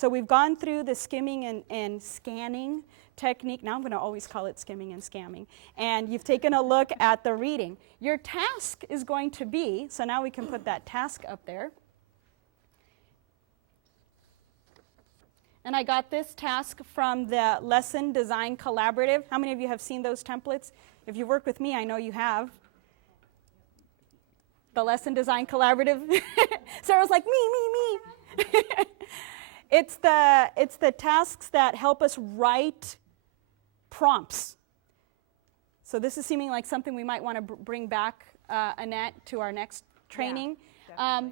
So we've gone through the skimming and scanning technique. Now I'm going to always call it skimming and scamming. And you've taken a look at the reading. Your task is going to be, so now we can put that task up there. And I got this task from the Lesson Design Collaborative. How many of you have seen those templates? If you work with me, I know you have. The Lesson Design Collaborative. Sarah's like, me. It's the tasks that help us write prompts. So this is seeming like something we might want to bring back, Annette, to our next training. Yeah,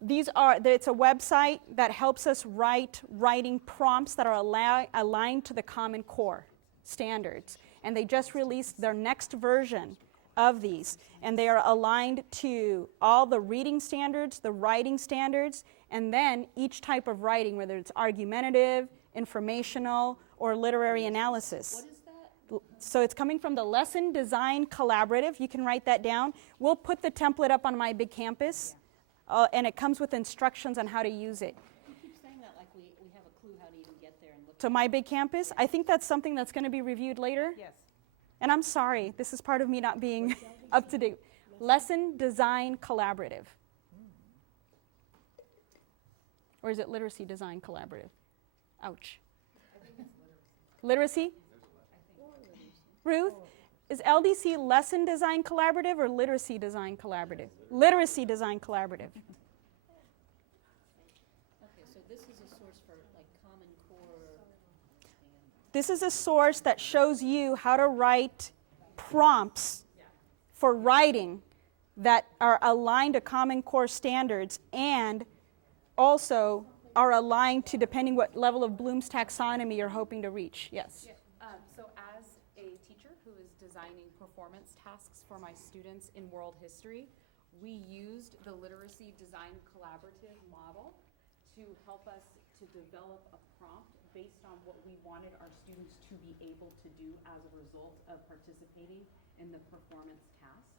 it's a website that helps us writing prompts that are aligned to the Common Core standards. And they just released their next version of these. And they are aligned to all the reading standards, the writing standards, and then each type of writing, whether it's argumentative, informational, or literary analysis. What is that? So it's coming from the Lesson Design Collaborative. You can write that down. We'll put the template up on my big campus. And it comes with instructions on how to use it. You keep saying that like we have a clue how to even get there and look. To my big campus, I think that's something that's going to be reviewed later. Yes. And I'm sorry, this is part of me not being up to date. Lesson Design Collaborative. Or is it Literacy Design Collaborative? Ouch. I think it's literacy. Literacy? Ruth? Is LDC Lesson Design Collaborative or Literacy Design Collaborative? Literacy Design Collaborative. Okay, so this is a source for like Common Core. This is a source that shows you how to write prompts for writing that are aligned to Common Core standards and also are aligned to depending what level of Bloom's taxonomy you're hoping to reach. Yes? Yeah. So as a teacher who is designing performance tasks for my students in world history, we used the Literacy Design Collaborative model to help us to develop a prompt based on what we wanted our students to be able to do as a result of participating in the performance task.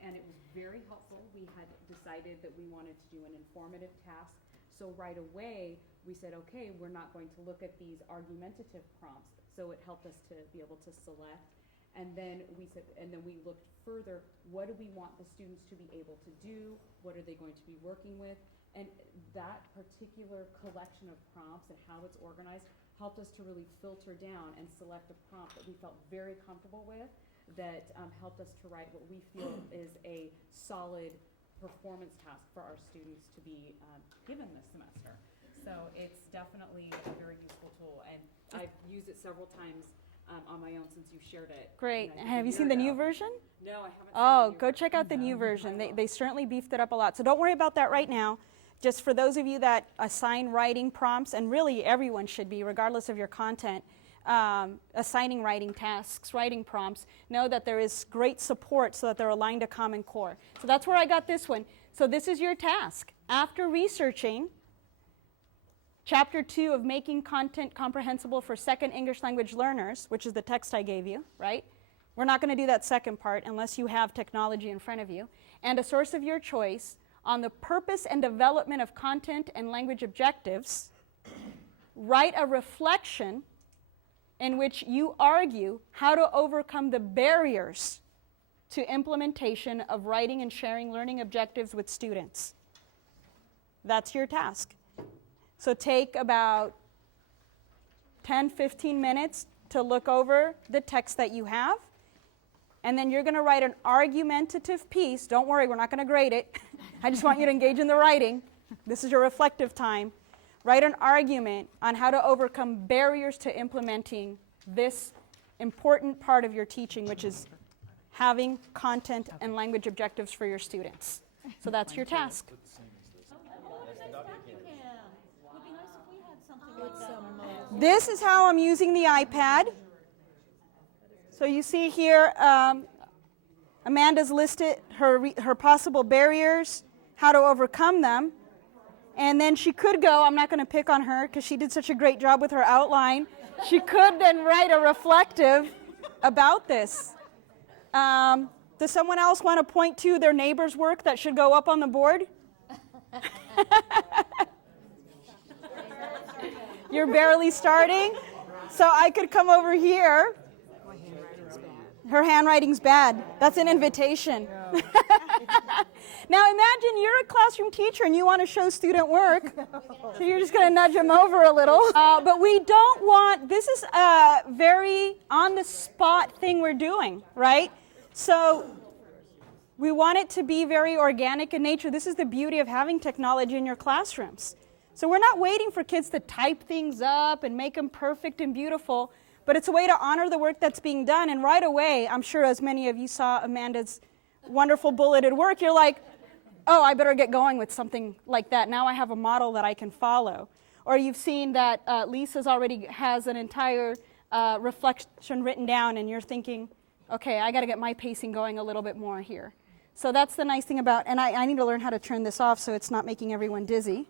And it was very helpful. We had decided that we wanted to do an informative task. So right away, we said, okay, we're not going to look at these argumentative prompts. So it helped us to be able to select. And then we said, and then we looked further, what do we want the students to be able to do? What are they going to be working with? And that particular collection of prompts and how it's organized helped us to really filter down and select a prompt that we felt very comfortable with, that helped us to write what we feel is a solid performance task for our students to be given this semester. So it's definitely a very useful tool, and I've used it several times on my own since you shared it. Great. Have you seen the new version? No, I haven't. Oh, go check out the new version. They certainly beefed it up a lot. So don't worry about that right now. Just for those of you that assign writing prompts, and really everyone should be, regardless of your content, assigning writing tasks, writing prompts, know that there is great support so that they're aligned to Common Core. So that's where I got this one. So this is your task. After researching Chapter 2 of Making Content Comprehensible for Second English Language Learners, which is the text I gave you, right? We're not going to do that second part unless you have technology in front of you. And a source of your choice on the purpose and development of content and language objectives, write a reflection in which you argue how to overcome the barriers to implementation of writing and sharing learning objectives with students. That's your task. So take about 10, 15 minutes to look over the text that you have, and then you're going to write an argumentative piece. Don't worry, we're not going to grade it. I just want you to engage in the writing. This is your reflective time. Write an argument on how to overcome barriers to implementing this important part of your teaching, which is having content and language objectives for your students. So that's your task. This is how I'm using the iPad. So you see here, Amanda's listed her possible barriers, how to overcome them. And then she could go, I'm not going to pick on her because she did such a great job with her outline. She could then write a reflective about this. Does someone else want to point to their neighbor's work that should go up on the board? You're barely starting? So I could come over here. Her handwriting's bad. That's an invitation. Now imagine you're a classroom teacher and you want to show student work. So you're just going to nudge them over a little. But we don't want, this is a very on-the-spot thing we're doing, right? So we want it to be very organic in nature. This is the beauty of having technology in your classrooms. So we're not waiting for kids to type things up and make them perfect and beautiful, but it's a way to honor the work that's being done. And right away, I'm sure as many of you saw Amanda's wonderful bulleted work, you're like, oh, I better get going with something like that. Now I have a model that I can follow. Or you've seen that Lisa's already has an entire reflection written down, and you're thinking, okay, I got to get my pacing going a little bit more here. So that's the nice thing about, and I need to learn how to turn this off so it's not making everyone dizzy.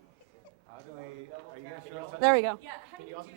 There we go.